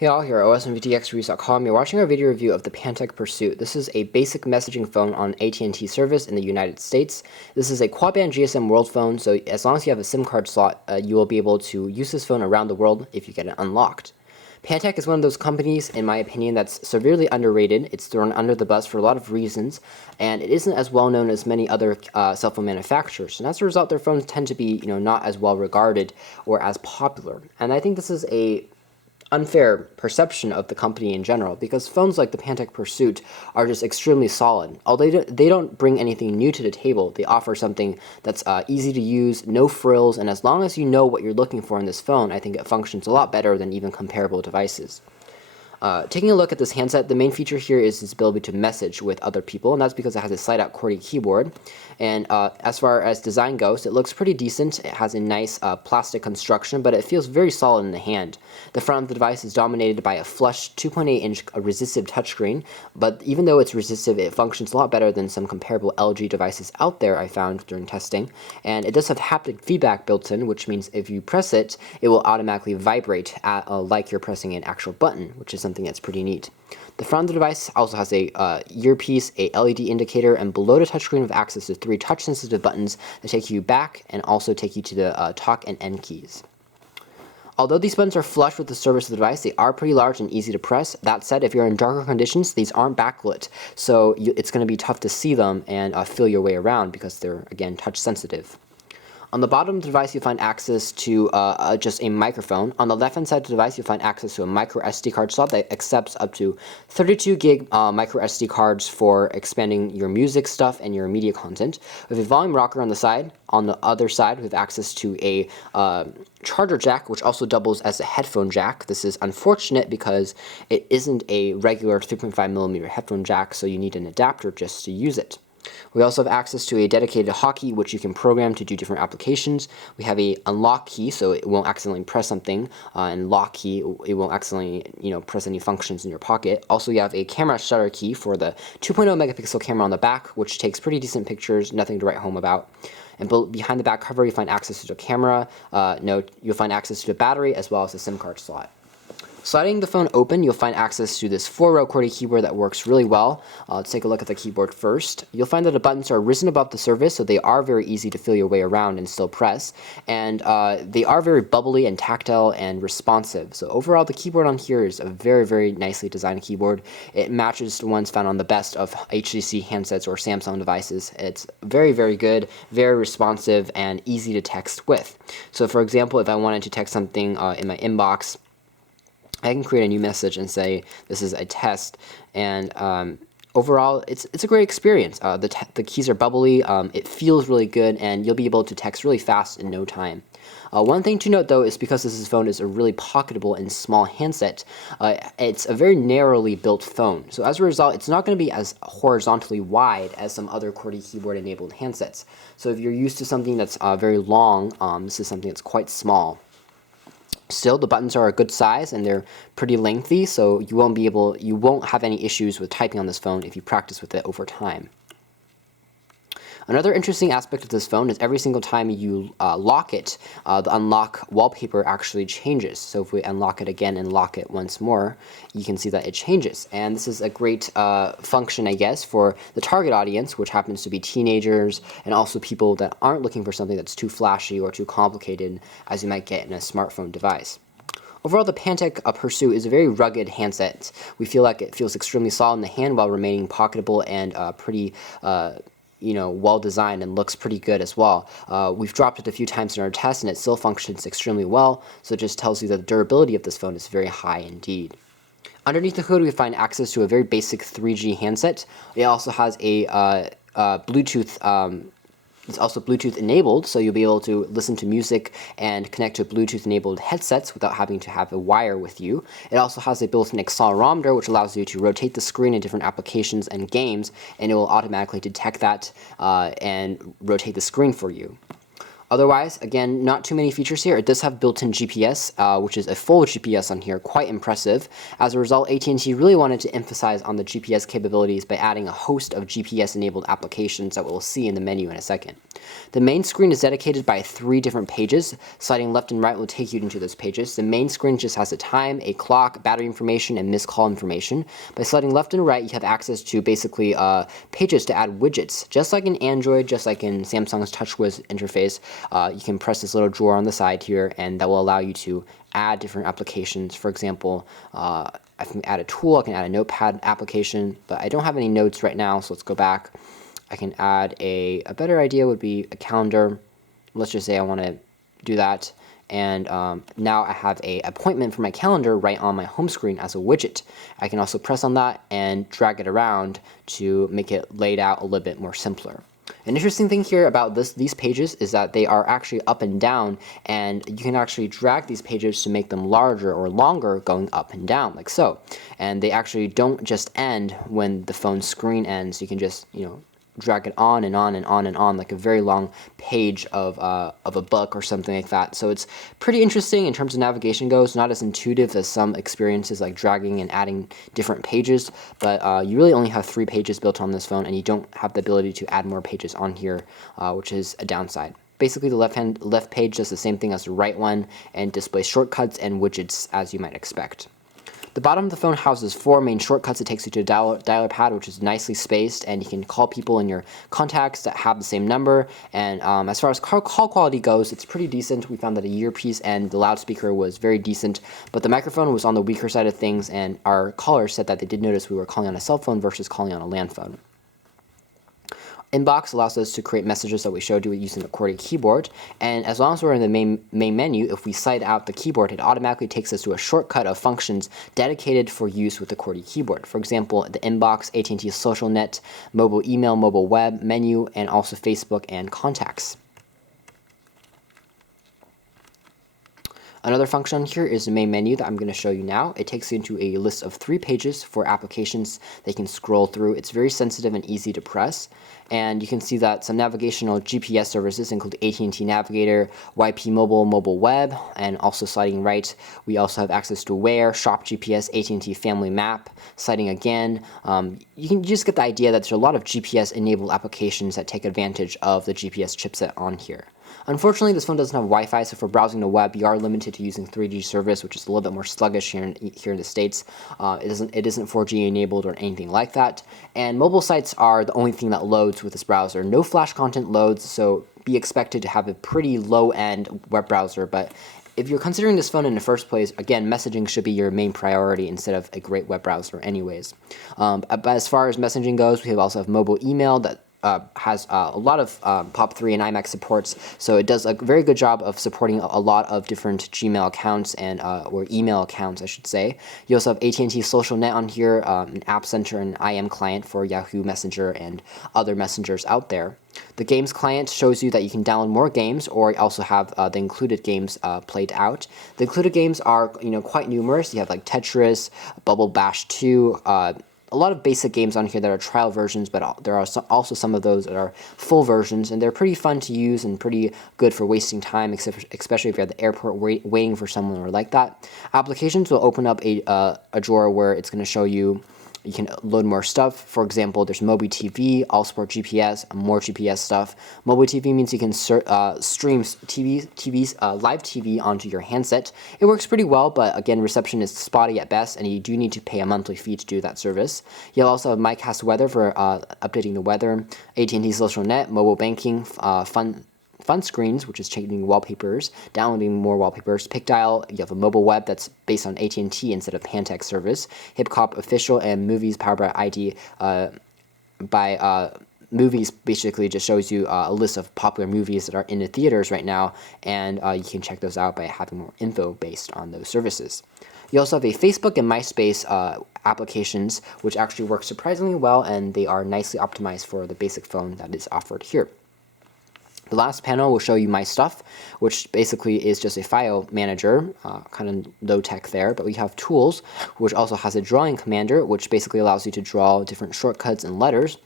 Hey all, here at osmvtxreviews.com. You're watching our video review of the Pantech Pursuit. This is a basic messaging phone on AT&T service in the United States. This is a quad-band GSM world phone, so as long as you have a SIM card slot, you will be able to use this phone around the world if you get it unlocked. Pantech is one of those companies, in my opinion, that's severely underrated. It's thrown under the bus for a lot of reasons, and it isn't as well known as many other cell phone manufacturers. And as a result, their phones tend to be, not as well regarded or as popular. And I think this is a unfair perception of the company in general, because phones like the Pantech Pursuit are just extremely solid. Although they don't bring anything new to the table, they offer something that's easy to use, no frills, and as long as you know what you're looking for in this phone, I think it functions a lot better than even comparable devices. Taking a look at this handset, the main feature here is its ability to message with other people, and that's because it has a slide-out QWERTY keyboard. And as far as design goes, it looks pretty decent. It has a nice plastic construction, but it feels very solid in the hand. The front of the device is dominated by a flush 2.8-inch resistive touchscreen, but even though it's resistive, it functions a lot better than some comparable LG devices out there I found during testing. And it does have haptic feedback built in, which means if you press it, it will automatically vibrate like you're pressing an actual button, which is something that's pretty neat. The front of the device also has a earpiece, a LED indicator, and below the touchscreen we have access to 3 touch-sensitive buttons that take you back and also take you to the talk and end keys. Although these buttons are flush with the surface of the device, they are pretty large and easy to press. That said, if you're in darker conditions, these aren't backlit, so it's going to be tough to see them and feel your way around because they're, again, touch sensitive. On the bottom of the device, you'll find access to just a microphone. On the left-hand side of the device, you'll find access to a micro SD card slot that accepts up to 32 gig micro SD cards for expanding your music stuff and your media content. With a volume rocker on the side. On the other side, we have access to a charger jack, which also doubles as a headphone jack. This is unfortunate because it isn't a regular 3.5mm headphone jack, so you need an adapter just to use it. We also have access to a dedicated hotkey, which you can program to do different applications. We have a unlock key, so it won't accidentally press something, and lock key, it won't accidentally, press any functions in your pocket. Also, you have a camera shutter key for the 2.0 megapixel camera on the back, which takes pretty decent pictures, nothing to write home about. And behind the back cover, you find access to the camera. You'll find access to the battery as well as the SIM card slot. Sliding the phone open, you'll find access to this 4-row QWERTY keyboard that works really well. Let's take a look at the keyboard first. You'll find that the buttons are risen above the surface, so they are very easy to feel your way around and still press. And they are very bubbly and tactile and responsive. So overall, the keyboard on here is a very, very nicely designed keyboard. It matches the ones found on the best of HTC handsets or Samsung devices. It's very, very good, very responsive, and easy to text with. So for example, if I wanted to text something in my inbox, I can create a new message and say this is a test, and overall it's a great experience. The keys are bubbly, it feels really good, and you'll be able to text really fast in no time. One thing to note though is because this phone is a really pocketable and small handset, it's a very narrowly built phone. So as a result, it's not going to be as horizontally wide as some other QWERTY keyboard enabled handsets. So if you're used to something that's very long, this is something that's quite small. Still, the buttons are a good size and they're pretty lengthy, so you won't have any issues with typing on this phone if you practice with it over time. Another interesting aspect of this phone is every single time you lock it, the unlock wallpaper actually changes. So if we unlock it again and lock it once more, you can see that it changes. And this is a great function, I guess, for the target audience, which happens to be teenagers and also people that aren't looking for something that's too flashy or too complicated as you might get in a smartphone device. Overall, the Pantech Pursuit is a very rugged handset. We feel like it feels extremely solid in the hand while remaining pocketable and pretty well designed and looks pretty good as well. We've dropped it a few times in our tests and it still functions extremely well, so it just tells you that the durability of this phone is very high indeed. Underneath the hood, we find access to a very basic 3G handset. It also has a Bluetooth. It's also Bluetooth enabled, so you'll be able to listen to music and connect to Bluetooth enabled headsets without having to have a wire with you. It also has a built-in accelerometer, which allows you to rotate the screen in different applications and games, and it will automatically detect that and rotate the screen for you. Otherwise, again, not too many features here. It does have built-in GPS, which is a full GPS on here, quite impressive. As a result, AT&T really wanted to emphasize on the GPS capabilities by adding a host of GPS-enabled applications that we'll see in the menu in a second. The main screen is dedicated by 3 different pages. Sliding left and right will take you into those pages. The main screen just has a time, a clock, battery information, and missed call information. By sliding left and right, you have access to basically pages to add widgets. Just like in Android, just like in Samsung's TouchWiz interface, you can press this little drawer on the side here, and that will allow you to add different applications. For example, I can add a tool, I can add a notepad application, but I don't have any notes right now, so let's go back. I can add a better idea would be a calendar. Let's just say I want to do that. And now I have an appointment for my calendar right on my home screen as a widget. I can also press on that and drag it around to make it laid out a little bit more simpler. An interesting thing here about these pages is that they are actually up and down, and you can actually drag these pages to make them larger or longer going up and down, like so. And they actually don't just end when the phone screen ends. You can just, drag it on and on and on and on, like a very long page of a book or something like that. So it's pretty interesting in terms of navigation goes, not as intuitive as some experiences like dragging and adding different pages, but you really only have 3 pages built on this phone, and you don't have the ability to add more pages on here, which is a downside. Basically, the left page does the same thing as the right one and displays shortcuts and widgets as you might expect. The bottom of the phone houses 4 main shortcuts. It takes you to a dialer pad, which is nicely spaced, and you can call people in your contacts that have the same number. And as far as call quality goes, it's pretty decent. We found that a earpiece and the loudspeaker was very decent, but the microphone was on the weaker side of things, and our callers said that they did notice we were calling on a cell phone versus calling on a land phone. Inbox allows us to create messages that we showed you using the QWERTY keyboard, and as long as we're in the main menu, if we slide out the keyboard, it automatically takes us to a shortcut of functions dedicated for use with the QWERTY keyboard. For example, the Inbox, AT&T Social Net, mobile email, mobile web, menu, and also Facebook and contacts. Another function here is the main menu that I'm going to show you now. It takes you into a list of 3 pages for applications that you can scroll through. It's very sensitive and easy to press. And you can see that some navigational GPS services include AT&T Navigator, YP Mobile, Mobile Web, and also sliding right, we also have access to Where, Shop GPS, AT&T Family Map. Sliding again, you can just get the idea that there's a lot of GPS-enabled applications that take advantage of the GPS chipset on here. Unfortunately, this phone doesn't have Wi-Fi, so for browsing the web, you are limited to using 3G service, which is a little bit more sluggish here in the States. It isn't 4G enabled or anything like that. And mobile sites are the only thing that loads with this browser. No Flash content loads, so be expected to have a pretty low-end web browser. But if you're considering this phone in the first place, again, messaging should be your main priority instead of a great web browser anyways. But as far as messaging goes, we also have mobile email that has a lot of POP3 and iMac supports, so it does a very good job of supporting a lot of different Gmail accounts and or email accounts, I should say. You also have AT&T Social Net on here, an App Center and IM client for Yahoo Messenger and other messengers out there. The games client shows you that you can download more games, or also have the included games played out. The included games are quite numerous. You have like Tetris, Bubble Bash 2. A lot of basic games on here that are trial versions, but there are also some of those that are full versions, and they're pretty fun to use and pretty good for wasting time, especially if you're at the airport waiting for someone or like that. Applications will open up a drawer where it's going to show you can load more stuff. For example, there's Mobi TV, All Sport GPS, more GPS stuff. Mobi TV means you can stream live TV onto your handset. It works pretty well, but again, reception is spotty at best, and you do need to pay a monthly fee to do that service. You'll also have MyCast Weather for updating the weather, AT&T Social Net, mobile banking, Fun Screens, which is changing wallpapers, downloading more wallpapers. PicDial, you have a mobile web that's based on AT&T instead of Pantech service. HipHop Official and Movies powered by ID Movies basically just shows you a list of popular movies that are in the theaters right now, and you can check those out by having more info based on those services. You also have a Facebook and MySpace applications, which actually work surprisingly well, and they are nicely optimized for the basic phone that is offered here. The last panel will show you My Stuff, which basically is just a file manager, kind of low tech there, but we have Tools, which also has a drawing commander, which basically allows you to draw different shortcuts and letters.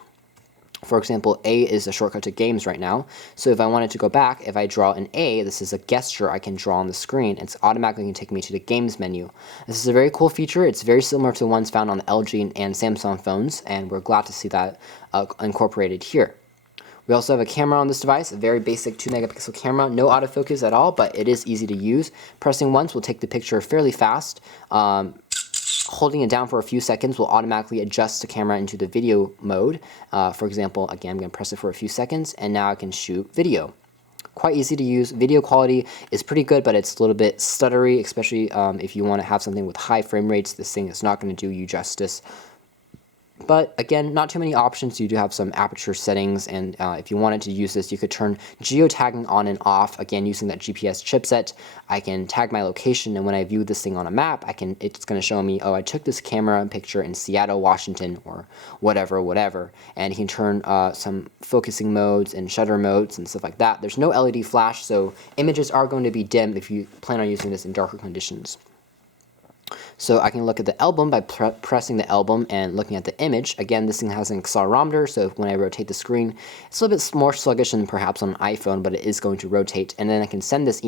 For example, A is a shortcut to games right now. So if I wanted to go back, if I draw an A, this is a gesture I can draw on the screen. It's automatically going to take me to the games menu. This is a very cool feature. It's very similar to ones found on the LG and Samsung phones, and we're glad to see that incorporated here. We also have a camera on this device, a very basic 2-megapixel camera, no autofocus at all, but it is easy to use. Pressing once will take the picture fairly fast. Holding it down for a few seconds will automatically adjust the camera into the video mode. For example, again, I'm going to press it for a few seconds, and now I can shoot video. Quite easy to use. Video quality is pretty good, but it's a little bit stuttery, especially if you want to have something with high frame rates. This thing is not going to do you justice. But again, not too many options. You do have some aperture settings, and if you wanted to use this, you could turn geotagging on and off. Again, using that GPS chipset, I can tag my location, and when I view this thing on a map, it's going to show me, oh, I took this camera picture in Seattle, Washington, or whatever. And you can turn some focusing modes and shutter modes and stuff like that. There's no LED flash, so images are going to be dim if you plan on using this in darker conditions. So I can look at the album by pressing the album and looking at the image. Again, this thing has an accelerometer, so when I rotate the screen, it's a little bit more sluggish than perhaps on an iPhone, but it is going to rotate. And then I can send this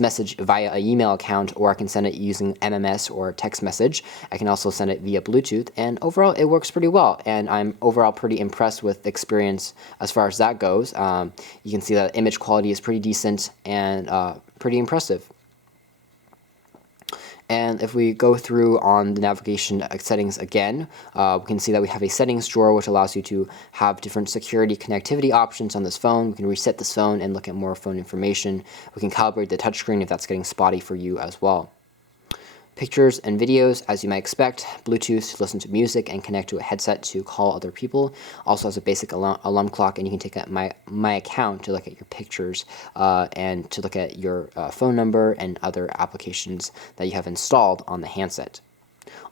message via an email account, or I can send it using MMS or text message. I can also send it via Bluetooth, and overall it works pretty well. And I'm overall pretty impressed with the experience as far as that goes. You can see that image quality is pretty decent and pretty impressive. And if we go through on the navigation settings again, we can see that we have a settings drawer which allows you to have different security connectivity options on this phone. We can reset this phone and look at more phone information. We can calibrate the touchscreen if that's getting spotty for you as well. Pictures and videos, as you might expect, Bluetooth to listen to music and connect to a headset to call other people. Also has a basic alarm clock, and you can take out my account to look at your pictures and to look at your phone number and other applications that you have installed on the handset.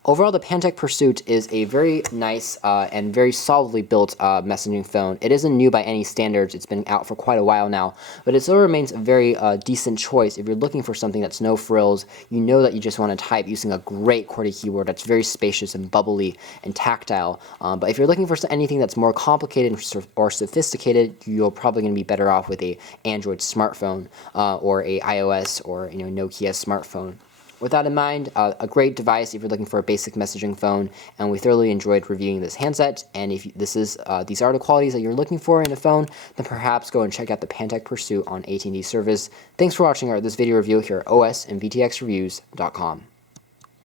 Overall, the Pantech Pursuit is a very nice and very solidly built messaging phone. It isn't new by any standards. It's been out for quite a while now, but it still remains a very decent choice if you're looking for something that's no frills. You know that you just want to type using a great QWERTY keyboard that's very spacious and bubbly and tactile. But if you're looking for anything that's more complicated or sophisticated, you're probably going to be better off with a Android smartphone or a iOS or Nokia smartphone. With that in mind, a great device if you're looking for a basic messaging phone, and we thoroughly enjoyed reviewing this handset. And if these are the qualities that you're looking for in a phone, then perhaps go and check out the Pantech Pursuit on AT&T service. Thanks for watching this video review here at OS and VTXReviews.com.